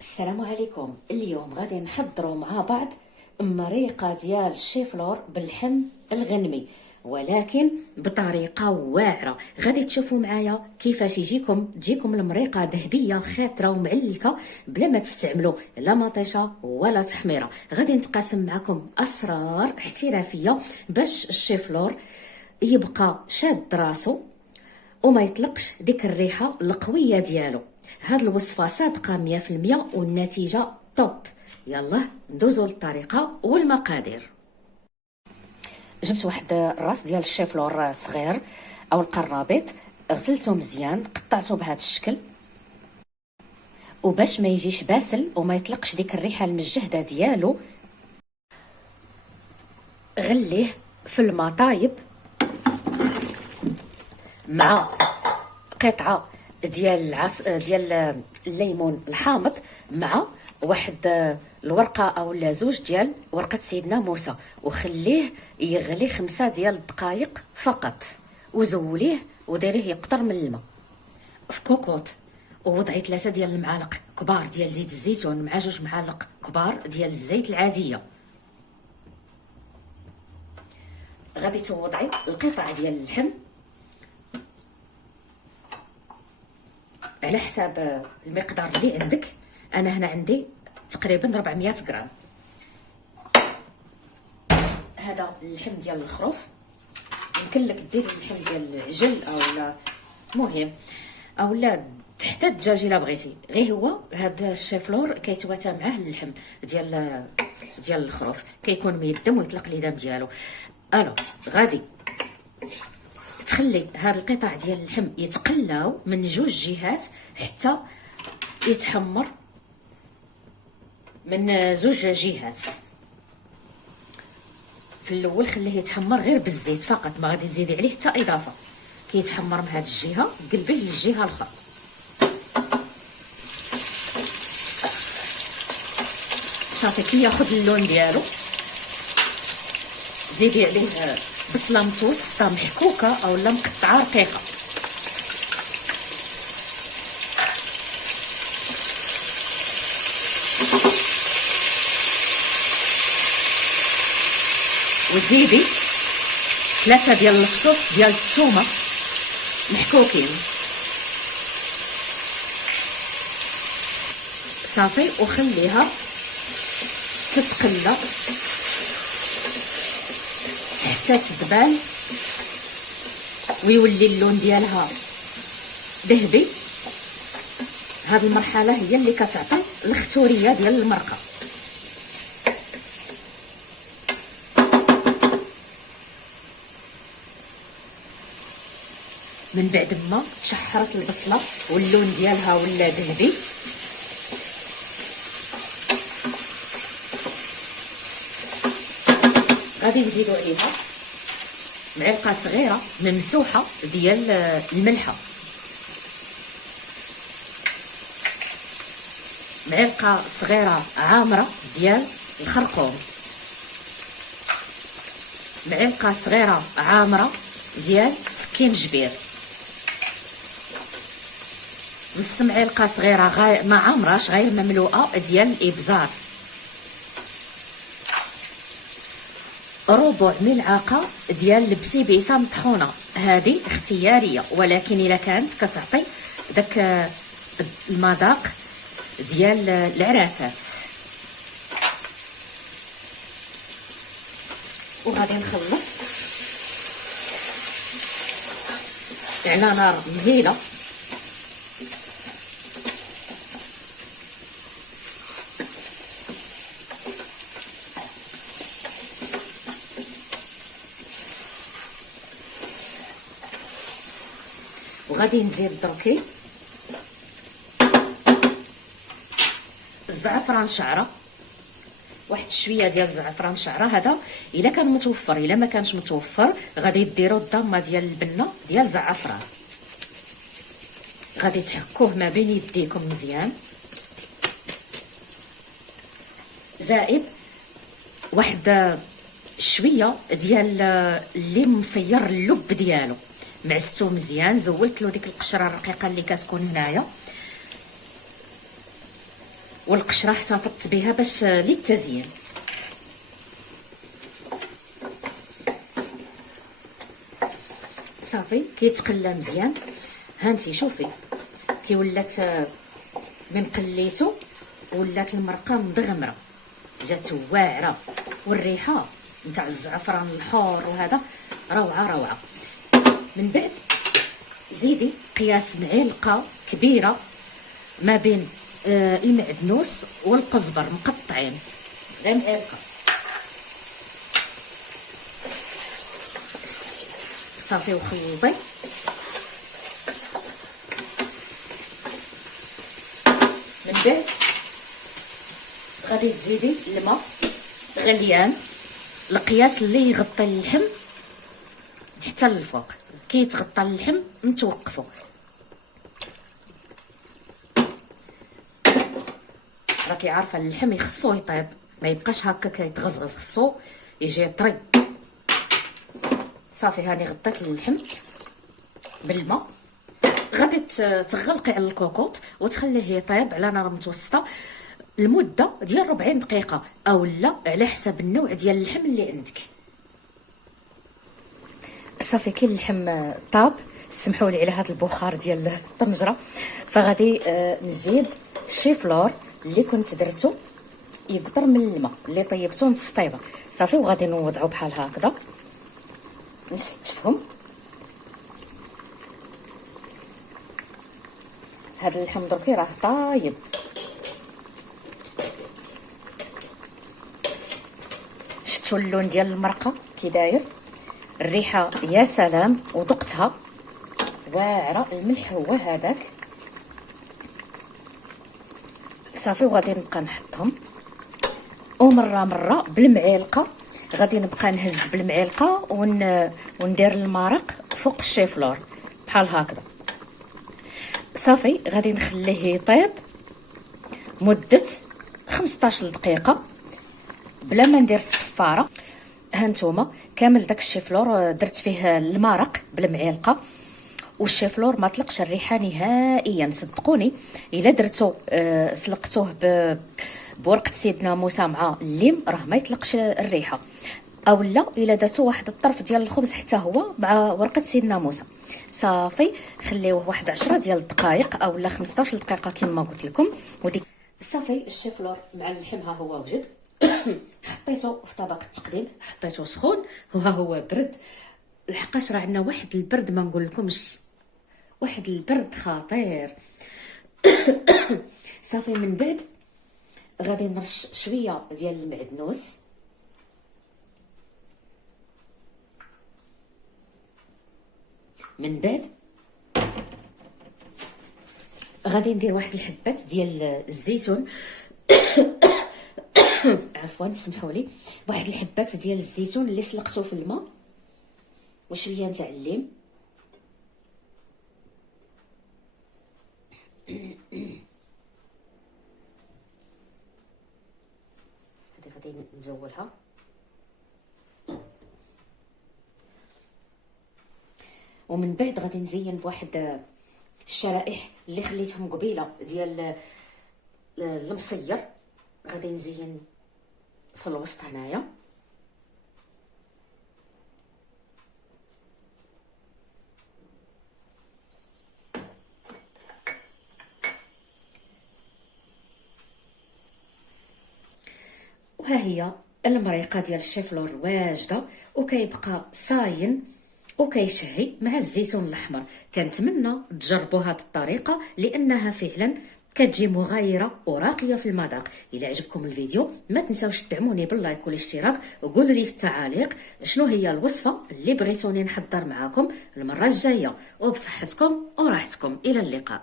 السلام عليكم. اليوم غادي نحضروا مع بعض مريقه ديال الشيفلور باللحم الغنمي، ولكن بطريقه واعره. غادي تشوفوا معايا كيفاش تجيكم المريقه ذهبيه خاطره ومعلكه بلا ما تستعملوا لا مطيشه ولا تحميره. غادي نتقاسم معكم اسرار احترافيه باش الشيفلور يبقى شاد راسو وما يطلقش ديك الريحه القويه ديالو. هاد الوصفه صادقه 100% والنتيجه توب. يلا ندوزو للطريقه والمقادير. جبت واحد الراس ديال الشيفلور صغير او القرابيط، غسلته مزيان، قطعته بهذا الشكل، وباش ما يجيش باسل وما يطلقش ديك الريحه المجهده ديالو غليه في الماء طايب مع قطعه ديال الليمون الحامض، مع واحد الورقه او زوج ديال ورقه سيدنا موسى، وخليه يغلي 5 ديال الدقائق فقط، وزوليه وديريه يقطر من الماء في كوكوط. ووضعي 3 ديال المعالق كبار ديال زيت الزيتون مع 2 معالق كبار ديال الزيت العاديه. غادي توضعي القطع ديال اللحم على حساب المقدار اللي عندك. انا هنا عندي تقريبا 400 غرام. هذا اللحم ديال الخروف، يمكن لك ديري اللحم ديال العجل اولا مهم اولا حتى الدجاج الا بغيتي، غير هو هذا الشيفلور كيتواتى معاه اللحم ديال الخروف، كيكون ميدم ويطلق لي دم ديالو. الو غادي تخلي هاد القطع ديال اللحم يتقلاو من 2 جهات حتى يتحمر من 2 جهات. في الاول خليه يتحمر غير بالزيت فقط، ما غادي تزيدي عليه حتى اضافه. كيتحمر من هاد الجهه قلبيه للجهه الاخرى. صافي كي ياخذ اللون ديالو زيدي عليه بصله متوسطه محكوكه اولا مقطعه رقيقه، وزيدي 3 ديال الفصوص ديال الثومه محكوكين. صافي وخليها تتقلى حتى تدبال ويولي اللون ديالها ذهبي. هذه المرحله هي اللي كتعطي الختوريه ديال المرقه. من بعد ما تشحرت البصله واللون ديالها ولا ذهبي، غادي نزيدو عليها معلقه صغيره ممسوحه ديال الملحه، معلقه صغيره عامره ديال الخرقوم، معلقه صغيره عامره ديال سكينجبير، نص معلقه صغيره ما عامراش غير مملوءه ديال الابزار، ربع ملعقه ديال البسيبيسه مطحونه. هذه اختياريه، ولكن الا كانت كتعطي داك المذاق ديال العراسات. وغادي نخلط على نار مهيله وغادي نزيد دركي الزعفران شعره، واحد شويه ديال الزعفران شعره. هذا الا كان متوفر، الا ما كانش متوفر غادي ديروا الضامه ديال البنه ديال الزعفران. غادي تحكوه ما بين يديكم مزيان، زائد واحد شويه ديال اللي مصير اللب ديالو، معستو مزيان، زولت له ديك القشره الرقيقه اللي كتكون هنايا. والقشره احتفظت بها باش للتزيين. صافي كيتقلى مزيان. هانتي شوفي كي ولات من قليتو ولات المرقه مدغمره، جات واعره، والريحه نتاع الزعفران الحور وهذا روعه روعه. من بعد زيدي قياس معلقه كبيره ما بين المعدنوس والقزبر مقطعين، غير معلقه. صافي وخلطي. من بعد غادي تزيدي الماء غليان، القياس اللي يغطي اللحم حتى للفوق. كي يتغطى اللحم نتوقفوا. راكي عارفه اللحم يخصو يطيب، ما يبقاش هكا كيتغزغز، خصو يجي طري. صافي هاني غطيت اللحم بالماء. غادي تغلقي على الكوكوط وتخليه يطيب على نار متوسطه لمده ديال 40 دقيقه او لا على حسب النوع ديال اللحم اللي عندك. صافي كي اللحم طاب، سمحوا لي على هذا البخار ديال الطنجره، فغادي نزيد الشيفلور اللي كنت درتو يقطر من الماء اللي طيبته نص طيبه. صافي وغادي نوضعو بحال هكذا نستفهم. هذا اللحم دركي راه طايب. شفتوا اللون ديال المرقه كي داير، الريحه يا سلام، وذقتها واعره، الملح هو هذاك. صافي وغادي نبقى نحطهم ومره مره بالمعلقه، غادي نبقى نهز بالمعلقه وندير المرق فوق الشيفلور بحال هكذا. صافي غادي نخليه يطيب مده 15 دقيقه بلا ما ندير الصفاره. هانتوما كامل داك الشيفلور درت فيه المرق بالمعلقه، والشيفلور ما طلقش الريحه نهائيا. صدقوني الا درتو سلقتوه بورقه سيدنا موسى مع الليم راه ما يطلقش الريحه، او لا الا درتو واحد الطرف ديال الخبز حتى هو مع ورقه سيدنا موسى. صافي خليوه واحد 10 ديال الدقائق او لا 15 دقيقه كما قلت لكم. وديك صافي الشيفلور مع اللحم ها هو وجد. حطيته في طبق التقديم، حطيته سخون وها هو برد. لحقاش راه عندنا واحد البرد ما نقول لكمش، واحد البرد خطير. صافي من بعد غادي نرش شويه ديال المعدنوس، من بعد غادي ندير واحد الحبات ديال الزيتون. عفوا سمحوا لي، واحد الحبات ديال الزيتون اللي سلقته في الماء وشويه نتاع الليم. هذه غادي نزولها. ومن بعد غادي نزين بواحد الشرائح اللي خليتهم قبيله ديال المصير، غادي نزين في الوسط هنايا. وها هي المريقه ديال الشيفلور واجده، وكيبقى صاين وكيشهي مع الزيتون الاحمر. كنتمنى تجربوا هذه الطريقه لانها فعلا كتجي مغايره وراقيه في المذاق. الى عجبكم الفيديو ما تنساوش تدعموني باللايك والاشتراك، وقولوا لي في التعاليق شنو هي الوصفه اللي بغيتوني نحضر معاكم المره الجايه. وبصحتكم وراحتكم، الى اللقاء.